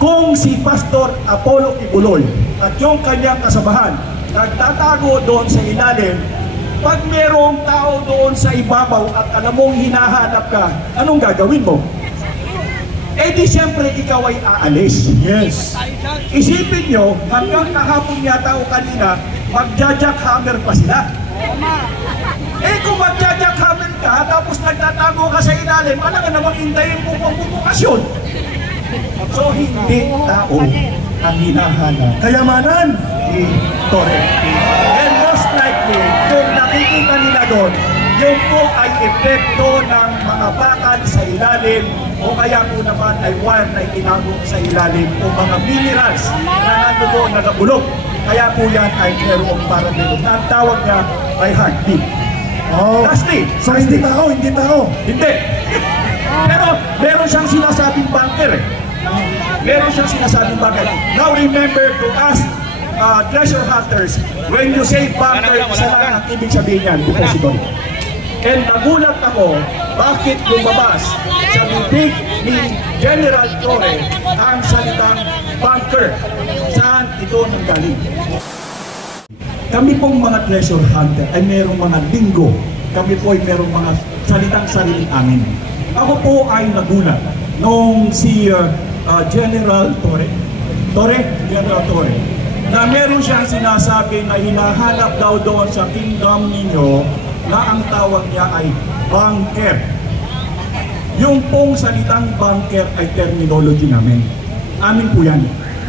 Kung si Pastor Apollo Kibuloy at yung kanyang kasabahan nagtatago doon sa ilalim, pag merong tao doon sa ibabaw at alam mong hinahanap ka, anong gagawin mo? Eh di siyempre ikaw ay aalis. Yes. Isipin nyo, hanggang kahapon yata o kanina, magja-jackhammer pa sila. Eh kung magja-jackhammer ka, tapos nagtatago ka sa ilalim, ano ka namang hintayin mo pang bubukasyon? So hindi tao ang hinahanap. Kayamanan. Si Torre. And most likely, kung nakikita nila doon, yun po ay epekto ng mga bakal sa ilalim o kaya po naman ay wire na itinagong sa ilalim o mga minerals na nandoon nagabulok. Kaya po yan ay merong parabelum. Ang tawag niya ay heartbeat. Oh. Lastly, So hindi tao, hindi tao. hindi. Pero meron siyang sinasabing bunker eh. Meron siyang sinasabing bunker. Now remember to ask treasure hunters, when you say bunker, isa lang ang ibig sabihin yan, depository. And nagulat ako, bakit lumabas sa bibig ni General Torre ang salitang bunker? Saan ito nanggaling? Kami pong mga treasure hunter ay merong mga linggo. Kami po ay merong mga salitang sariling amin. Ako po ay nagulat nung si General Torre, General Torre, na meron siyang sinasabi na hinahanap daw doon sa kingdom ninyo na ang tawag niya ay bunker. Yung pong salitang bunker ay terminology namin. Amin po yan.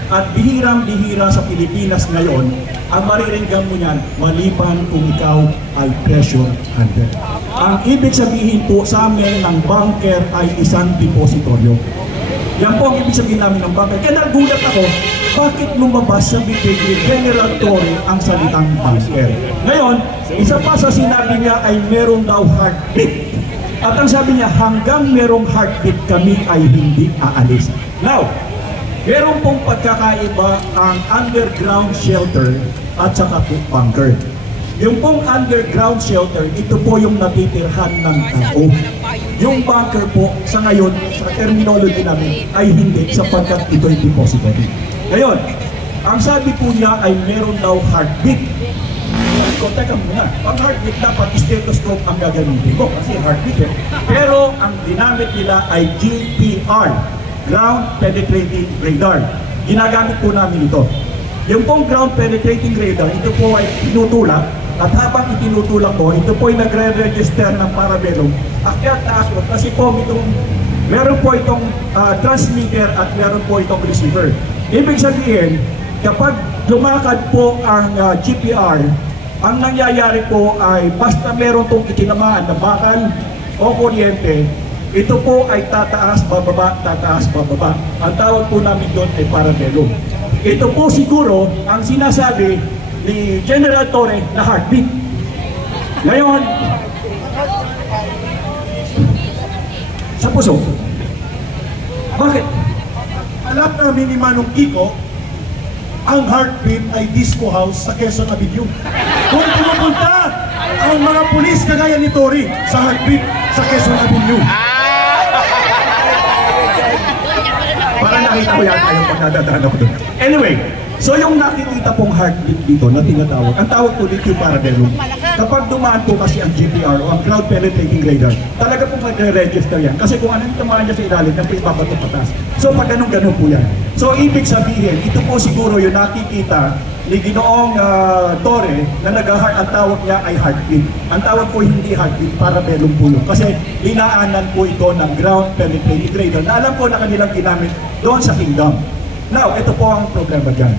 At bihirang-bihira sa Pilipinas ngayon, ang mariringgan mo yan, maliban kung ikaw ay treasure hunter. Ang ibig sabihin po sa amin ng bunker ay isang depositoryo. Yan po ang ibig sabihin namin ng bunker. Kaya nagulat ako, bakit lumabas sa bibig ni General Torre ang salitang bunker? Ngayon, isa pa sa sinabi niya ay meron daw heartbeat. At ang sabi niya, hanggang merong heartbeat kami ay hindi aalis. Now, meron pong pagkakaiba ang underground shelter at saka po bunker. Yung pong underground shelter, ito po yung natitirhan ng tao. Yung bunker po, sa ngayon, sa terminology namin, ay hindi sapagkat ito'y depository. Ngayon, ang sabi po niya ay meron daw heartbeat. So, teka muna, ang heartbeat dapat stethoscope ang gagamitin ko kasi heartbeat eh. Pero ang ginamit nila ay GPR, Ground Penetrating Radar. Ginagamit po namin ito. Yung pong Ground Penetrating Radar, ito po ay tinutulak at habang itinutulak po, ito po ay nagre-register ng parabellum. Akyat na akyat kasi po meron po itong transmitter at meron po itong receiver. Ibig sabihin, kapag lumakad po ang GPR, ang nangyayari po ay basta meron itong itinamaan na bakal o kuryente, ito po ay tataas, bababa, tataas, bababa. Ang tawag po namin doon ay parabellum. Ito po siguro ang sinasabi ni General Torre na heartbeat. Ngayon, sa puso. Bakit? Alam namin ni Manong Kiko, ang heartbeat ay disco house sa Quezon Avenue. Kung pumupunta ang mga pulis kagaya ni Torre sa heartbeat sa Quezon Avenue. Para nakita ko yata yung pagdadaan ako doon. Anyway, so yung nakikita pong heartbeat dito na tinatawag, ang tawag po dito yung parabellum. Kapag dumaan po kasi ang GPR o ang Ground Penetrating Radar, talaga po magre-register yan. Kasi kung anong tumaan niya sa ilalim, yan po ibabato patas. So pag ganun-ganun po yan. So ibig sabihin, ito po siguro yung nakikita ni Ginoong Torre na nag-heart, ang tawag niya ay heartbeat. Ang tawag po hindi heartbeat, parabellum po yun. Kasi dinaanan po ito ng Ground Penetrating Radar na alam po na kanilang ginamit doon sa kingdom. Now, ito po ang problema dyan.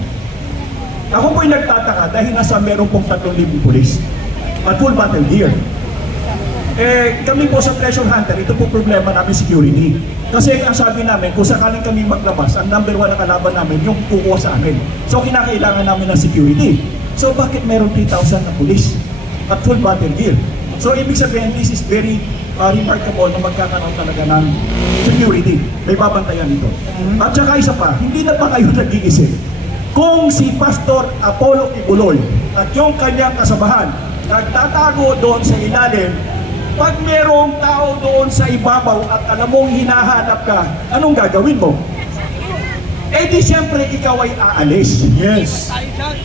Ako po'y nagtataka dahil nasa meron pong 3,000 pulis at full battle gear. Kami po sa treasure hunter, ito po problema namin security. Kasi ang sabi namin, kung sakaling kami maglabas, ang number 1 na kalaban namin, yung kukuha sa amin. So kinakailangan namin ng security. So bakit meron 3,000 na pulis at full battle gear? So ibig sabihin, this is very remarkable na magkakaroon talaga ng security. May babantayan ito. At saka isa pa, hindi na pa kayo nag-iisip. Kung si Pastor Apollo Kibuloy at yung kanyang kasabahan nagtatago doon sa ilalim, pag merong tao doon sa ibabaw at alam mong hinahanap ka, anong gagawin mo? eh di siyempre ikaw ay aalis. Yes.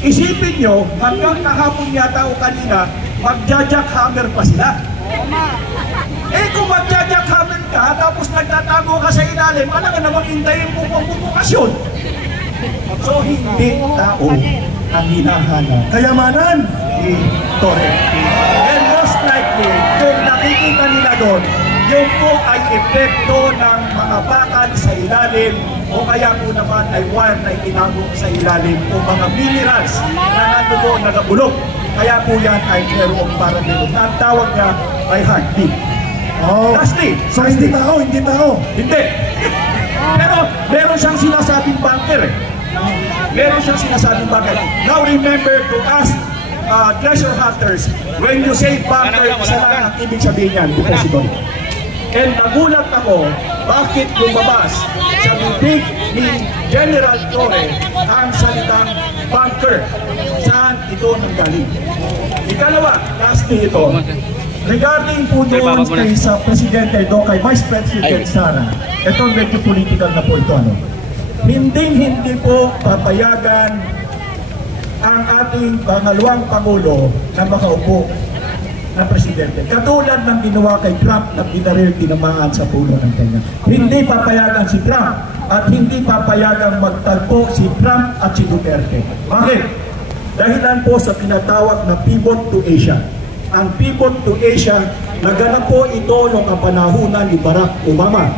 Isipin nyo, hanggang kahapon yata o kanina, magja-jackhammer pa sila. Eh kung magja-jackhammer ka, tapos nagtatago ka sa ilalim, ano ka namang hintayin mo pang bubukasyon? So hindi tao ang hinahanap Kayamanan. ni Torre. And most likely, kung nakikita nila doon, yung po ay epekto ng mga bakal sa ilalim o kaya po naman ay wire na itinago sa ilalim o mga minerals na nandoon nagabulok. Kaya po yan ay merong parabelum. Ang tawag niya ay heartbeat. Oh. Lastly, So hindi tao, hindi tao. hindi. Pero meron siyang sinasabing bunker eh. Meron siyang sinasabing bunker. Now remember to ask treasure hunters, when you say bunker, isa lang ang ibig sabihin yan, President. And nagulat ako, bakit lumabas sa bibig ni General Torre ang salitang bunker. Saan ito nanggaling? Ikalawa, lastly ito, regarding po doon kay sa Presidente doon kay Vice President Sara, ito medyo political na po ito. Hindi po papayagan ang ating pangalawang Pangulo na makaupo na Presidente. Katulad ng ginawa kay Trump na binaril tinamaan sa puno ng tenga. Hindi papayagan si Trump at hindi papayagan magtagpo si Trump at si Duterte. Bakit? Dahilan po sa tinatawag na pivot to Asia. Ang pivot to Asia, naganap po ito noong kapanahunan ni Barack Obama.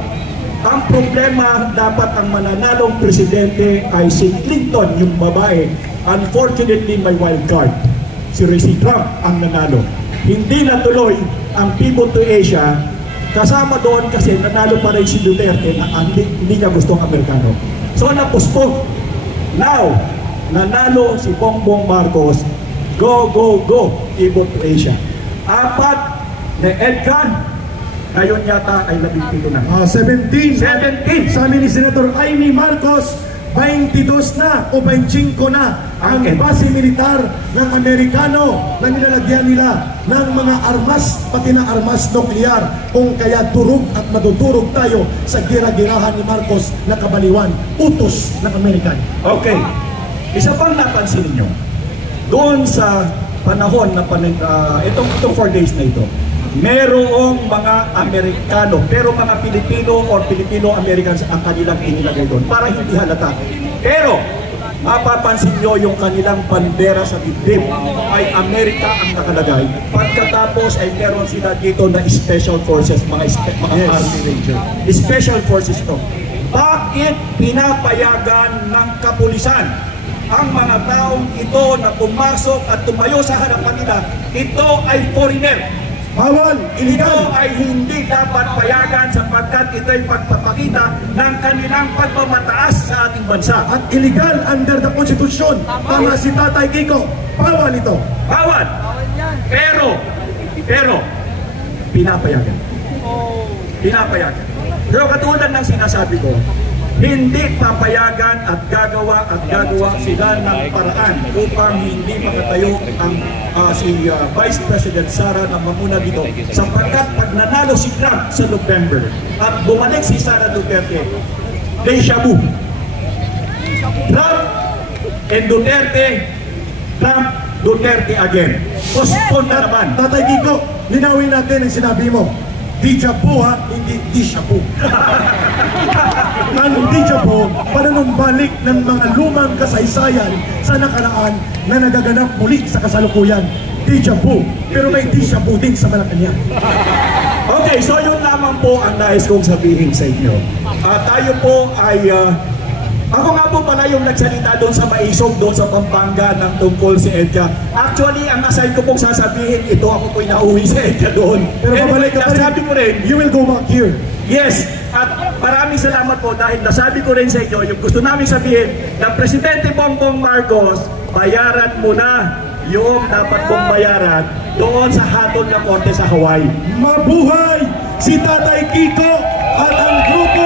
Ang problema, dapat ang mananalong presidente ay si Clinton, yung babae. Unfortunately, may wild card. Si Trump ang nanalo. Hindi natuloy ang pivot to Asia. Kasama doon kasi nanalo pa rin si Duterte na hindi niya gustong Amerikano. So napuspong. Now, nanalo si Bongbong Marcos. Go, go, go, pivot to Asia. Apat na EDCA, ngayon yata ay 17 na. 17. 17! Sabi ni Senator Amy Marcos, 22 na o 25 na ang base militar ng Amerikano na nilalagyan nila ng mga armas, pati na armas nuklear, kung kaya durog at madudurog tayo sa gira-girahan ni Marcos na kabaliwan, utos ng Amerikan. Okay. Isa pang napansin ninyo, doon sa panahon na itong 4 days na ito, merong mga Amerikano, pero mga Pilipino or Filipino-Americans ang kanilang inilagay doon para hindi halata. Pero, mapapansin nyo yung kanilang bandera sa dibdib ay Amerika ang nakalagay. Pagkatapos ay meron sila dito na Special Forces, mga Army Ranger. Special Forces to. Bakit pinapayagan ng kapulisan ang mga taong ito na pumasok at tumayo sa harapan nila? Ito ay foreigner. Bawal, Ito illegal. ay hindi dapat payagan sapagkat ito ay pagpapakita ng kanilang pagmamataas sa ating bansa. At illegal under the Constitution. Tama si Tatay Kiko. Bawal ito. Bawal! Pero, pinapayagan. Pinapayagan. Pero katulad ng sinasabi ko, hindi papayagan at gagawa sila ng paraan upang hindi makatayo ang si Vice President Sara na mamuna dito. Sapagkat pag nanalo si Trump sa November at bumalik si Sara Duterte, deja vu. Trump and Duterte, Trump, Duterte again. Postpone na naman. Tatay Kiko, linawin natin ang sinabi mo. Deja vu ha, hindi deja vu. Ang deja vu, panunumbalik ng mga lumang kasaysayan sa nakaraan na nagaganap muli sa kasalukuyan. Deja vu, pero may deja vu din sa Malacanang. Okay, so yun lamang po ang nais kong sabihin sa inyo. Tayo po ay ako nga po pala yung nagsalita doon sa Maisog, doon sa Pampanga ng tungkol si Edka. Actually, ang aside ko pong sasabihin, ito ako po'y nauwi sa Edka doon. Pero babalik ka pa rin. Nasabi ko rin, You will go back here. yes, at maraming salamat po dahil nasabi ko rin sa inyo, yung gusto namin sabihin na Presidente Bongbong Marcos, bayaran mo na yung dapat kong bayaran doon sa hatol na korte sa Hawaii. Mabuhay si Tatay Kiko at ang grupo